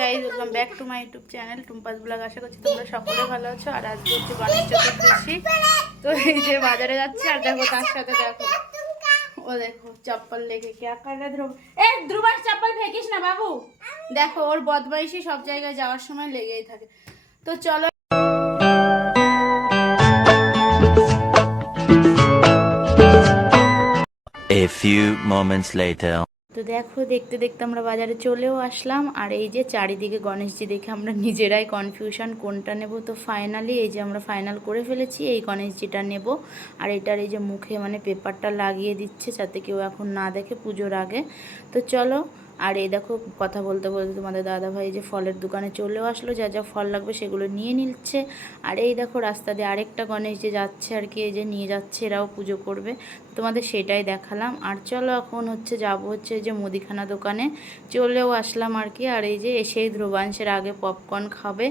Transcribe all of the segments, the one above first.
Guys, welcome back to my YouTube channel Tumpa's vlog. আশা করছি তোমরা সকলে ভালো আছো। আর আজকে হচ্ছে গণেশ চতুর্দশী, তো এই যে বাজারে যাচ্ছে। আর দেখো তার সাথে দেখো ও দেখো চপ্পল লেগে কে আকারে ধ্রুব, এ ধ্রুবাস চপ্পল ফেকিস না বাবু। দেখো ওর বদমাইশি সব জায়গায় যাওয়ার সময় লেগেই থাকে। তো চলো A few moments later. তো দেখো দেখতে দেখতে আমরা বাজারে চলেও আসলাম। আর এই যে চারিদিকে গণেশজি দেখে আমরা নিজেরাই কনফিউশন কোনটা নেব। তো ফাইনালি এই যে আমরা ফাইনাল করে ফেলেছি, এই গণেশজিটা নেব। আর এটার এই যে মুখে মানে পেপারটা লাগিয়ে দিচ্ছে যাতে কেউ এখন না দেখে পুজোর আগে। তো চলো। আর এই দেখো কথা বলতে বলতে তোমাদের দাদাভাই যে ফলের দোকানে চলেও আসলো, যা যা ফল লাগবে সেগুলো নিয়ে নিচ্ছে। আর এই দেখো রাস্তা দিয়ে আরেকটা গণেশ যে যাচ্ছে আর কি, এই যে নিয়ে যাচ্ছে, এরাও পুজো করবে। তোমাদের সেটাই দেখালাম। আর চলো এখন হচ্ছে যাব হচ্ছে যে মুদিখানা দোকানে চলেও আসলাম আর কি। আর এই যে এসেই ধ্রুবাংশের আগে পপকর্ন খাবে,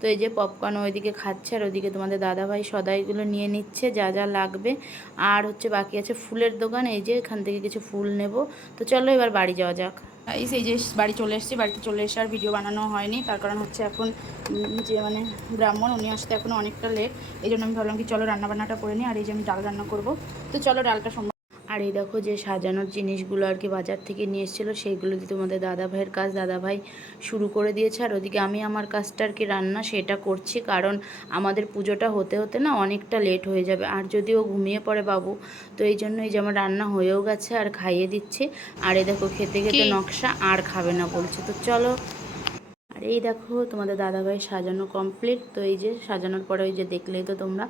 তো এই যে পপকর্ন ওইদিকে খাচ্ছে। আর ওইদিকে তোমাদের দাদাভাই সদাইগুলো নিয়ে নিচ্ছে যা যা লাগবে। আর হচ্ছে বাকি আছে ফুলের দোকান, এই যে এখান থেকে কিছু ফুল নেব। তো চলো এবার বাড়ি যাওয়া যাক। এই যে বাড়ি চলে এসেছি। বাড়িতে চলে এসে আর ভিডিও বানানো হয়নি, তার কারণ হচ্ছে এখন যে মানে ব্রাহ্মণ উনি আসতে এখন অনেকটা লেট। এই জন্য আমি ভাবলাম কি চলো রান্নাবান্নাটা করে নিই। আর এই যে আমি ডাল রান্না করব, তো চলো ডালটা। আর এই দেখো যে সাজানোর জিনিসগুলো আর কি বাজার থেকে নিয়ে এসেছিলো, সেইগুলো দিয়ে তোমাদের দাদাভাইয়ের কাজ দাদাভাই শুরু করে দিয়েছে। আর ওদিকে আমি আমার কাজটা আর কি রান্না সেটা করছি, কারণ আমাদের পুজোটা হতে হতে না অনেকটা লেট হয়ে যাবে। আর যদিও ঘুমিয়ে পড়ে বাবু, তো এই জন্য এই যে আমার রান্না হয়েও গেছে আর খাইয়ে দিচ্ছে। আর এই দেখো খেতে খেতে নকশা আর খাবে না বলছে। তো চলো। আর এই দেখো তোমাদের দাদাভাই সাজানো কমপ্লিট। তো এই যে সাজানোর পরে ওই যে দেখলেই তো তোমরা।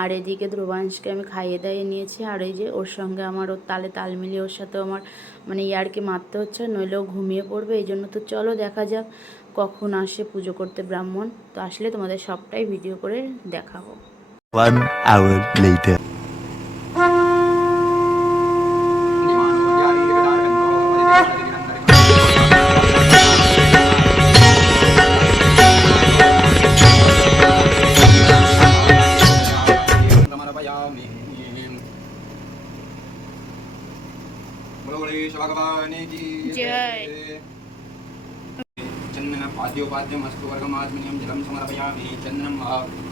আর এদিকে ধ্রুবাংশকে আমি খাইয়ে দাইয়ে নিয়েছি। আর এই যে ওর সঙ্গে আমার ওর তালে তাল মিলিয়ে ওর সাথেও আমার মানে ইয়ারকে মারতে হচ্ছে, নইলেও ঘুমিয়ে পড়বে। এই জন্য তো চলো দেখা যাক কখন আসে পুজো করতে ব্রাহ্মণ। তো আসলে তোমাদের সবটাই ভিডিও করে দেখাবো। 1 hour later. जय। चंदन पाद्योपाद्यमस्तु वर्गमात्मनियं जलं समर्पयामि। चंदनं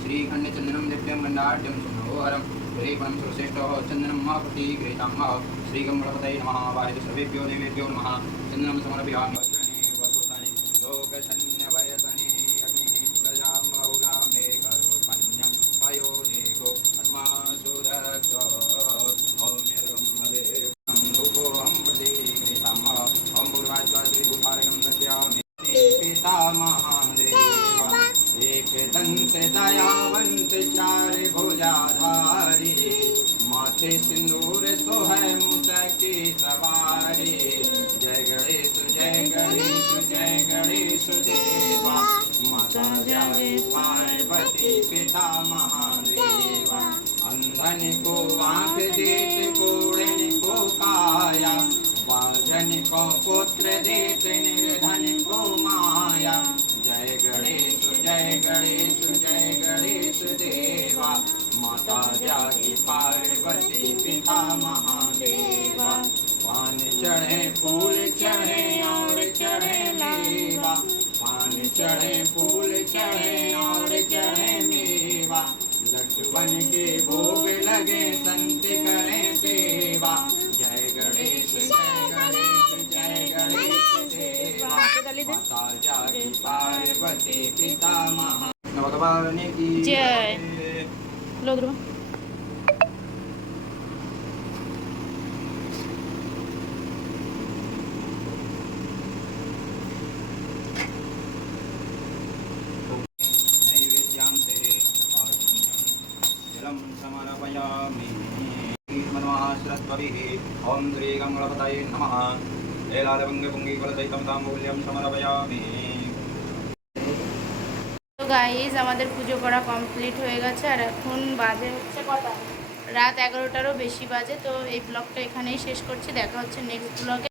श्रीखण्डे चंदनं दिव्यं गन्धाढ्यं सुमनोहरं हरेपरं सर्वश्रेष्ठः चंदनं प्रतिगृहीतं श्रीगणपतये नमः। वाहित सर्वेभ्यो देवेभ्यो नमः। चंदनं समर्पयामि। दयावंत चार भुजाधारी माथे सिंदूर सोहै मुसकी सवारी। जय गणेश जय गणेश जय गणेश देवा। माता जावे पार्वती पिता महादेवा। अंधन को आँख देते कोढ़न को काया। बाझन को पुत्र देते निर्धन को माया। जय गणेश जय गणेश जय गणेश देवा। माता जागी पार्वती पिता महादेवा। पान चढ़े फूल चढ़े और चढ़े मेवा। पान चढ़े फूल चढ़े और चढ़े मेवा। लड्डू बन के भोग लगे संत करें सेवा। जय गणेश जय गणेश जय गणेश देवा। माता जागी पार्वती पिता महा भगवान की जय। लो ध्रुव। नैवेद्यां ते जलं समर्पयामि। मनोश्रत्वभिः ॐ श्रीगणपतये नमः। एलादभङ्गपुङ्गीकुलसहितं ताम्बूल्यं समर्पयामि। তো গাইজ আমাদের পুজো করা কমপ্লিট হয়ে গেছে। আর এখন বাজে হচ্ছে কটা, রাত 11টারও বেশি বাজে। তো এই ব্লগটা এখানেই শেষ করছি। দেখা হচ্ছে নেক্সট ব্লগে।